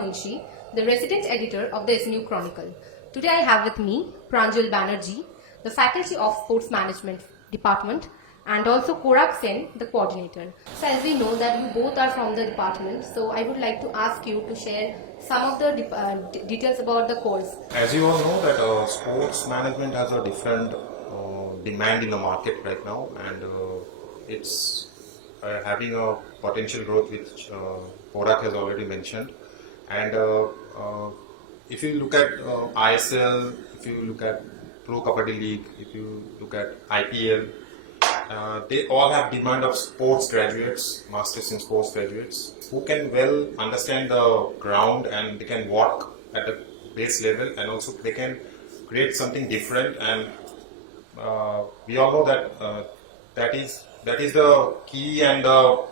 Munshi, the resident editor of the SNU Chronicle. Today I have with me Pranjal Banerjee, the faculty of Sports Management Department, and also Korak Sen, the coordinator. So as we know that you both are from the department, so I would like to ask you to share some of the details about the course. As you all know that sports management has a different demand in the market right now, and it's having a potential growth which Korak has already mentioned. And if you look at ISL, if you look at Pro Kabaddi League, if you look at IPL, they all have demand of sports graduates, masters in sports graduates, who can well understand the ground and they can walk at the base level, and also they can create something different. And we all know that that is the key and the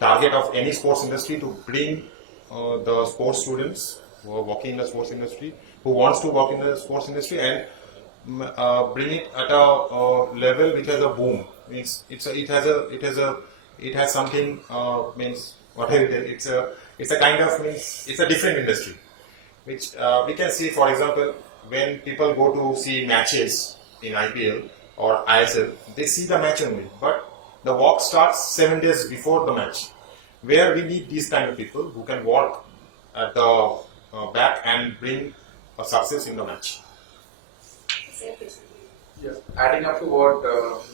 target of any sports industry, to bring the sports students who are working in the sports industry, who wants to work in the sports industry, and bring it at a level which has a boom. Means it has something, means whatever it is, it's a kind of, means it's a different industry, which we can see. For example, when people go to see matches in IPL or ISL, they see the match only, but the walk starts 7 days before the match, where we need these kind of people who can walk at the back and bring a success in the match. Yes. Adding up to what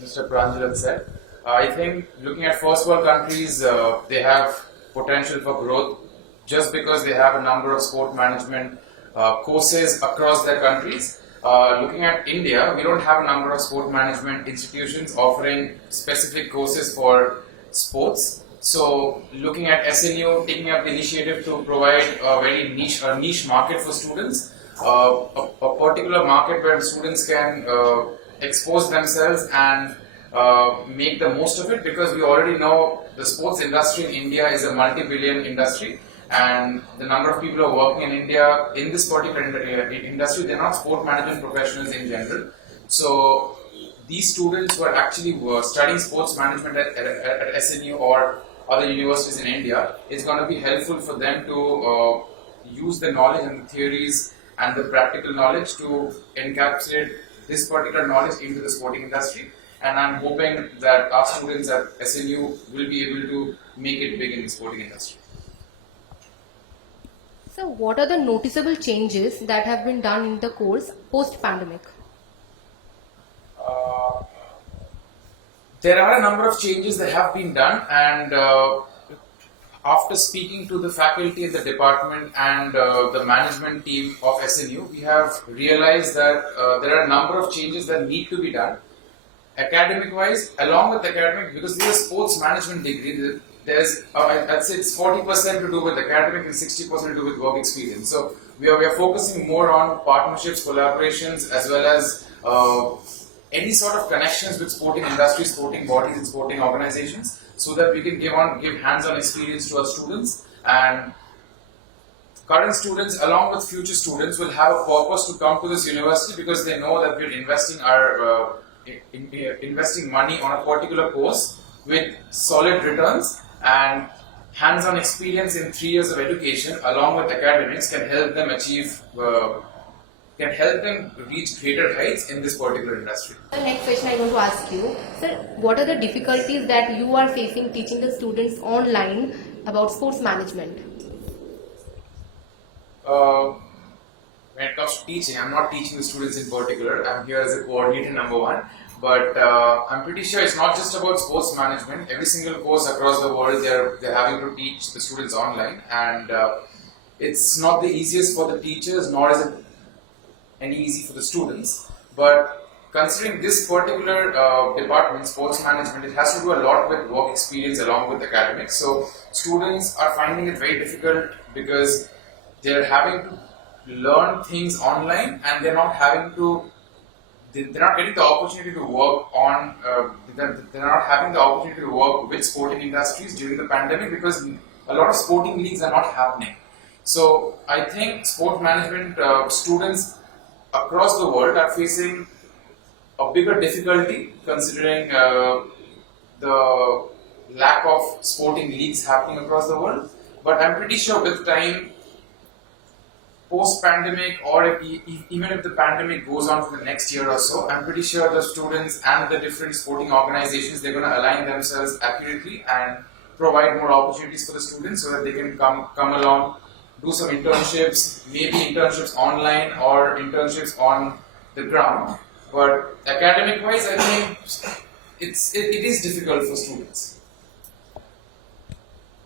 Mr. Pranjal said, I think looking at first world countries, they have potential for growth just because they have a number of sport management courses across their countries. Looking at India, we don't have a number of sport management institutions offering specific courses for sports. So looking at SNU taking up the initiative to provide a very niche market for students, a particular market where students can expose themselves and make the most of it, because we already know the sports industry in India is a multi-billion industry, and the number of people who are working in India in this particular industry, they're not sport management professionals in general. So these students who are actually studying sports management at SNU or other universities in India, it's going to be helpful for them to use the knowledge and the theories and the practical knowledge to encapsulate this particular knowledge into the sporting industry. And I'm hoping that our students at SNU will be able to make it big in the sporting industry. So what are the noticeable changes that have been done in the course post-pandemic? There are a number of changes that have been done, and after speaking to the faculty in the department and the management team of SNU, we have realized that there are a number of changes that need to be done. Academic-wise, along with academic, because this is a sports management degree, there's, I'd say it's 40% to do with academic and 60% to do with work experience. So we are focusing more on partnerships, collaborations, as well as any sort of connections with sporting industry, sporting bodies and sporting organizations, so that we can give hands-on experience to our students, and current students along with future students will have a purpose to come to this university, because they know that we're investing money on a particular course with solid returns, and hands-on experience in 3 years of education along with academics can help them reach greater heights in this particular industry. The next question I want to ask you, sir, what are the difficulties that you are facing teaching the students online about sports management? When it comes to teaching, I'm not teaching the students in particular. I'm here as a coordinator number one. But I'm pretty sure it's not just about sports management. Every single course across the world, they're having to teach the students online, and it's not the easiest for the teachers, nor is it any easy for the students. But considering this particular department, sports management, it has to do a lot with work experience along with academics. So students are finding it very difficult because they're having to learn things online, and they're not getting the opportunity to work on. They're not having the opportunity to work with sporting industries during the pandemic, because a lot of sporting leagues are not happening. So I think sport management students across the world are facing a bigger difficulty, considering the lack of sporting leagues happening across the world. But I'm pretty sure with time, post-pandemic, or even if the pandemic goes on for the next year or so, I'm pretty sure the students and the different sporting organizations, they're going to align themselves accurately and provide more opportunities for the students so that they can come along, do some internships, maybe internships online or internships on the ground. But academic-wise, I think it is difficult for students.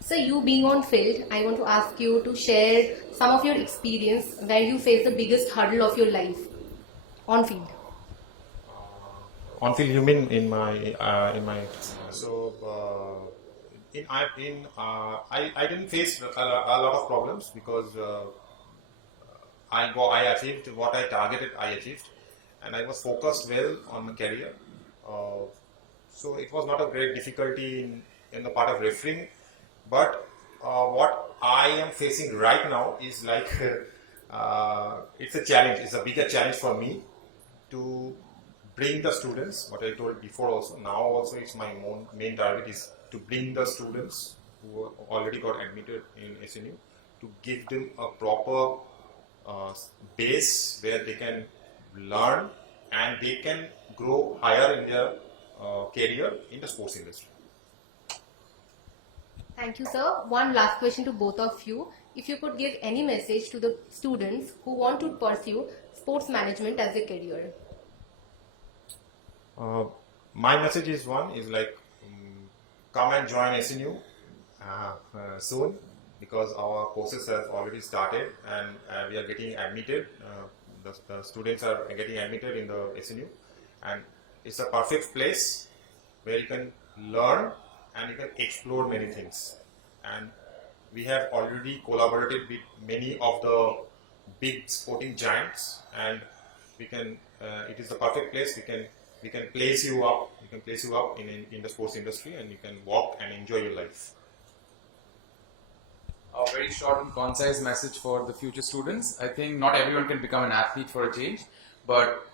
So you being on field, I want to ask you to share some of your experience where you face the biggest hurdle of your life on field. On field, you mean in my so I didn't face a lot of problems because I achieved what I targeted. I achieved, and I was focused well on my career. Uh, so it was not a great difficulty in the part of refereeing, but what I am facing right now is like it's a challenge. It's a bigger challenge for me to bring the students. What I told before also. Now also, it's my main target is to bring the students who already got admitted in SNU to give them a proper base where they can learn and they can grow higher in their career in the sports industry. Thank you, sir. One last question to both of you. If you could give any message to the students who want to pursue sports management as a career. My message is like come and join SNU soon because our courses have already started and we are getting admitted. The students are getting admitted in the SNU, and it's a perfect place where you can learn and you can explore many things. And we have already collaborated with many of the big sporting giants, and we can. It is the perfect place. We can place you up. We can place you up in the sports industry, and you can walk and enjoy your life. A very short and concise message for the future students. I think not everyone can become an athlete for a change, but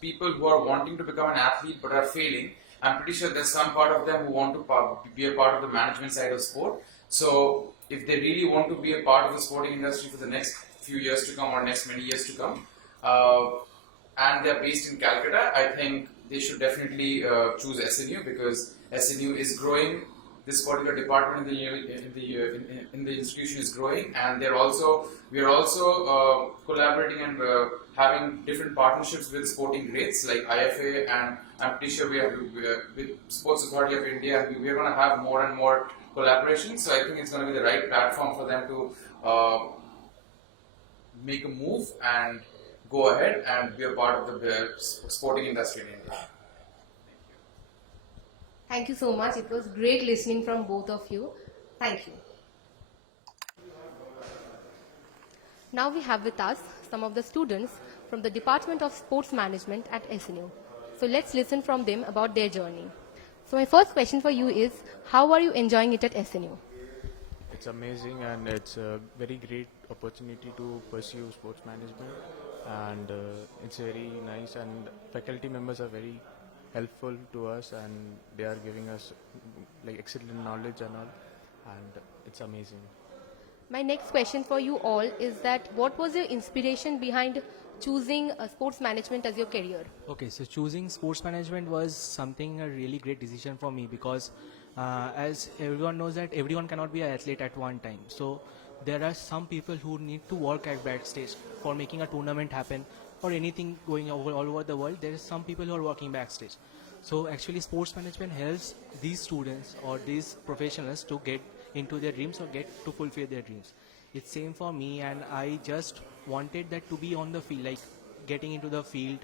people who are wanting to become an athlete but are failing, I'm pretty sure there's some part of them who want to be a part of the management side of sport. So if they really want to be a part of the sporting industry for the next few years to come or next many years to come, and they're based in Calcutta, I think they should definitely choose SNU because SNU is growing. This particular department in the institution is growing, and we are also collaborating and having different partnerships with sporting greats like IFA, and I'm pretty sure we are with Sports Authority of India, and we are going to have more and more collaborations. So I think it's going to be the right platform for them to make a move and go ahead and be a part of the sporting industry in India. Thank you so much. It was great listening from both of you. Thank you. Now we have with us some of the students from the Department of Sports Management at SNU. So let's listen from them about their journey. So my first question for you is, how are you enjoying it at SNU? It's amazing and it's a very great opportunity to pursue sports management, and it's very nice, and faculty members are very helpful to us and they are giving us like excellent knowledge and all, and it's amazing. My next question for you all is that what was your inspiration behind choosing sports management as your career? Okay, so choosing sports management was something a really great decision for me because as everyone knows that everyone cannot be an athlete at one time. So there are some people who need to work at backstage for making a tournament happen or anything going all over the world. There are some people who are working backstage. So actually sports management helps these students or these professionals to get into their dreams or get to fulfill their dreams. It's same for me, and I just wanted that to be on the field, like getting into the field.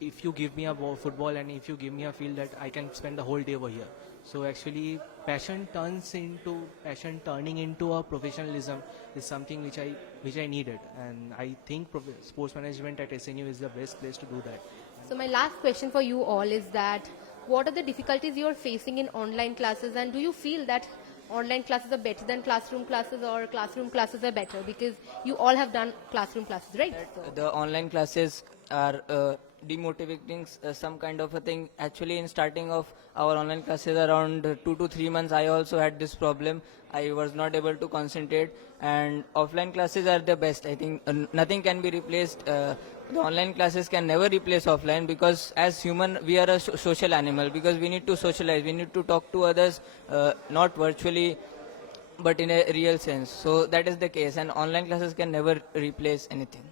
If you give me a football and if you give me a field, that I can spend the whole day over here. So actually passion turning into a professionalism is something which I needed, and I think sports management at SNU is the best place to do that. So my last question for you all is that what are the difficulties you are facing in online classes, and do you feel that online classes are better than classroom classes or classroom classes are better, because you all have done classroom classes, right? So, The online classes are demotivating some kind of a thing. Actually, in starting of our online classes around 2 to 3 months, I also had this problem. I was not able to concentrate, and offline classes are the best. I think nothing can be replaced. The online classes can never replace offline, because as human we are a social animal, because we need to socialize, we need to talk to others, not virtually but in a real sense. So that is the case, and online classes can never replace anything.